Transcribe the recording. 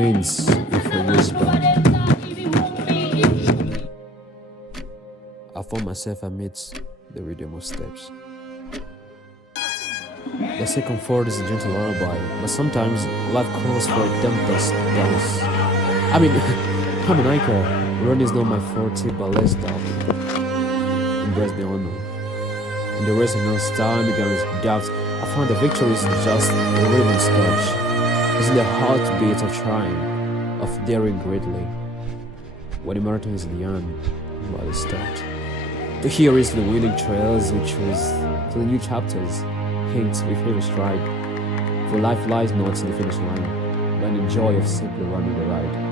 wins with a whisper. I found myself amidst the rhythm of steps. They say comfort is a gentle lullaby, but sometimes life calls for a tempest dance. I mean, I'm an anchor. Running is not my forte, but let's doubt. Embrace the unknown. In the race against time, against doubts, I found the victory is just a rhythm's touch. It's in the heartbeat of trying, of daring greatly. When the marathon is in the end, by the start. To here is the winning trails we choose, to the new chapters, hints with heavy stride. For life lies not in the finish line, but in the joy of simply running the ride.